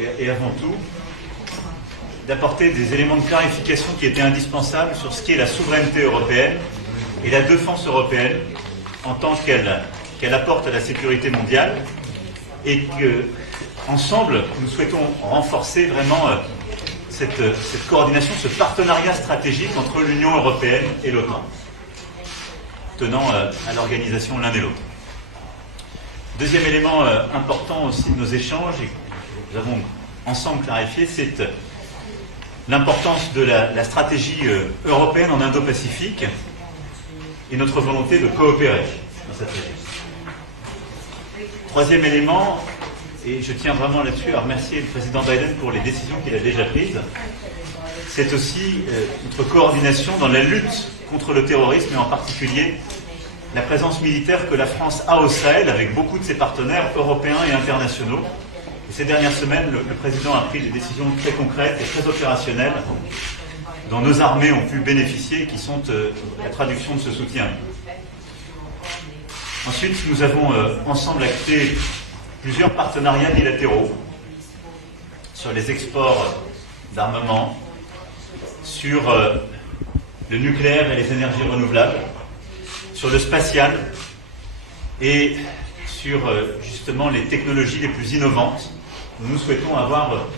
et avant tout d'apporter des éléments de clarification qui étaient indispensables sur ce qui est la souveraineté européenne et la défense européenne en tant qu'elle apporte à la sécurité mondiale, et qu'ensemble, nous souhaitons renforcer vraiment cette coordination, ce partenariat stratégique entre l'Union européenne et l'OTAN, tenant à l'organisation l'un et l'autre. Deuxième élément important aussi de nos échanges, et que nous avons ensemble clarifié, c'est l'importance de la stratégie européenne en Indo-Pacifique et notre volonté de coopérer dans cette région. Troisième élément, et je tiens vraiment là-dessus à remercier le président Biden pour les décisions qu'il a déjà prises, c'est aussi notre coordination dans la lutte contre le terrorisme et en particulier la présence militaire que la France a au Sahel avec beaucoup de ses partenaires européens et internationaux. Et ces dernières semaines, le président a pris des décisions très concrètes et très opérationnelles dont nos armées ont pu bénéficier et qui sont la traduction de ce soutien. Ensuite, nous avons ensemble acté plusieurs partenariats bilatéraux sur les exports d'armement, sur le nucléaire et les énergies renouvelables, sur le spatial et sur justement les technologies les plus innovantes. Nous souhaitons avoir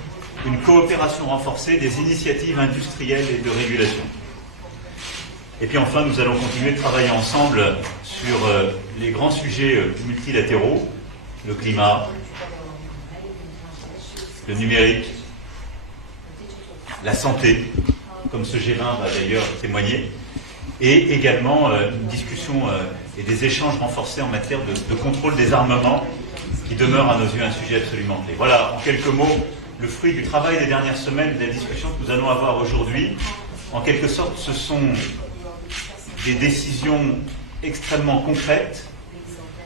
une coopération renforcée des initiatives industrielles et de régulation. Et puis enfin, nous allons continuer de travailler ensemble sur les grands sujets multilatéraux, le climat, le numérique, la santé, comme ce G20 va d'ailleurs témoigner, et également une discussion et des échanges renforcés en matière de contrôle des armements, qui demeure à nos yeux un sujet absolument clé. Voilà, en quelques mots, le fruit du travail des dernières semaines, des discussions que nous allons avoir aujourd'hui. En quelque sorte, ce sont des décisions extrêmement concrètes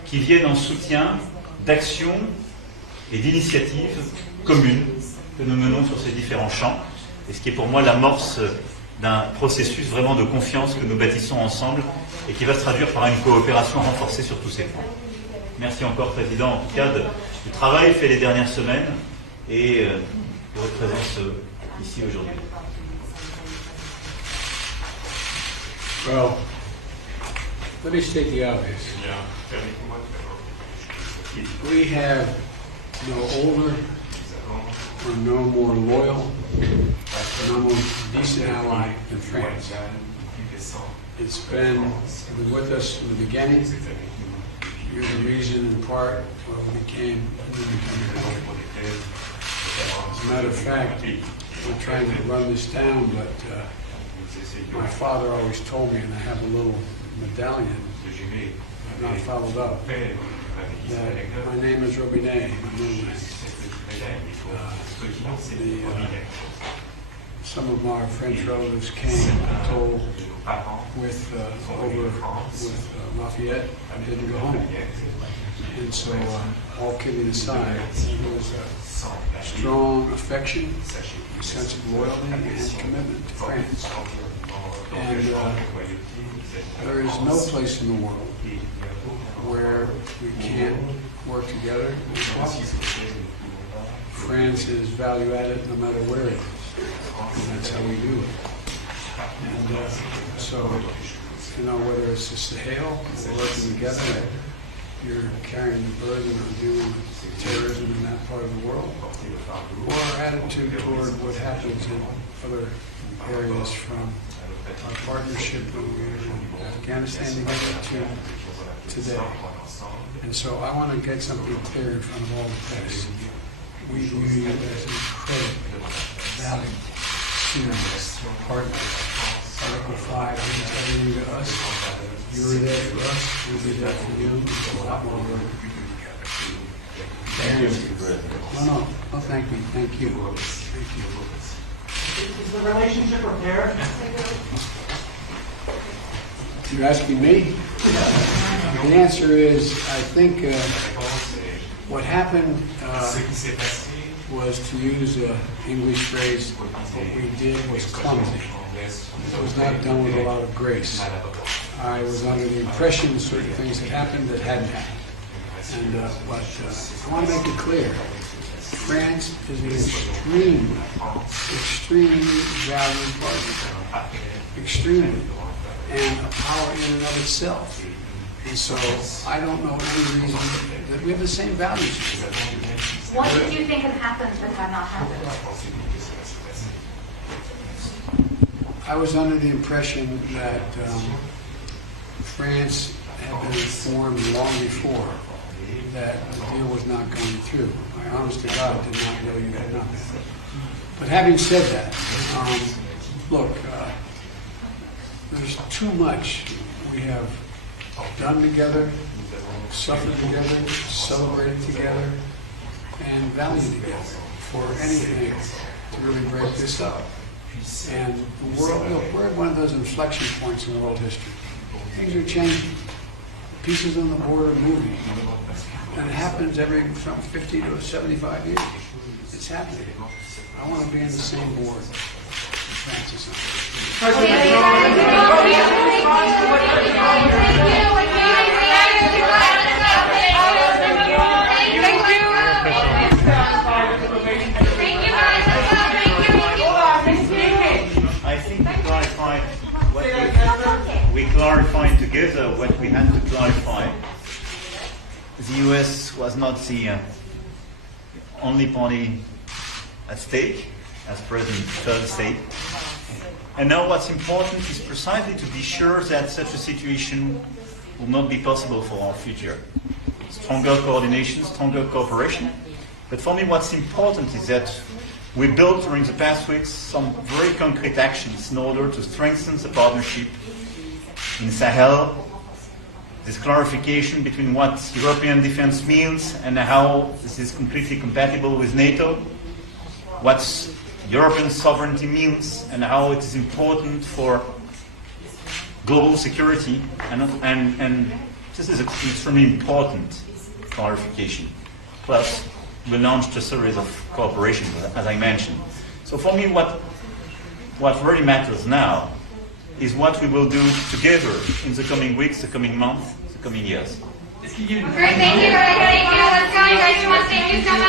qui viennent en soutien d'actions et d'initiatives communes que nous menons sur ces différents champs, et ce qui est pour moi l'amorce d'un processus vraiment de confiance que nous bâtissons ensemble et qui va se traduire par une coopération renforcée sur tous ces points. Merci encore, Président, en tout cas, du travail fait les dernières semaines et de votre présence ici aujourd'hui. Well, let me state the obvious. We have no older or no more loyal, no more decent ally than France. It's been with us from the beginning. You're the reason, in part, why we became an independent country. As a matter of fact, we're trying to run this down, but my father always told me, and I have a little medallion, I've not followed up, that my name is Robinet. Some of my French relatives came and told with Lafayette, I didn't go home. And so, all kidding aside, there was a strong affection, a sense of loyalty and commitment to France. And there is no place in the world where we can't work together and cooperate. France is value added no matter where it is, and that's how we do it. And so, whether it's the Sahel, we're working together, you're carrying the burden of dealing with terrorism in that part of the world, or our attitude toward what happens in other areas, from our partnership when we were in Afghanistan together to today. And so I want to get something clear in front of all the press. We view you as incredibly valuable, serious partners. Article 5 means everything to us. You were there for us, we'll be there for you. There's a lot more work to do together. Thank you, Mr. President. No, thank you. Thank you. Thank you. Is the relationship repaired? You're asking me? The answer is, I think what happened was, to use an English phrase, what we did was clumsy. It was not done with a lot of grace. I was under the impression certain things had happened that hadn't happened. But I want to make it clear, France is an extremely valued partner. Extremely. And a power in and of itself. And so I don't know any reason that we have the same values. What did you think had happened that had not happened? I was under the impression that France had been informed long before that the deal was not going through. I honest to God did not know you had not been. But having said that, look, there's too much we have done together, suffered together, celebrated together, and valued together for anything to really break this up. And the world, look, we're at one of those inflection points in world history. Things are changing. Pieces on the board are moving. And it happens every from 50 to 75 years. It's happening. I want to be in the same board as Francis. I think we clarified together what we had to clarify. The US was not the only party at stake as present third state. And now what's important is precisely to be sure that such a situation will not be possible for our future. Stronger coordination, stronger cooperation. But for me what's important is that we built during the past weeks some very concrete actions in order to strengthen the partnership in Sahel, this clarification between what European defense means and how this is completely compatible with NATO, what European sovereignty means and how it is important for global security, and this is an extremely important clarification. Plus, we launched a series of cooperation, as I mentioned. So for me, what really matters now is what we will do together in the coming weeks, the coming months, the coming years. Great, thank you. Let's go, guys. Thank you so much.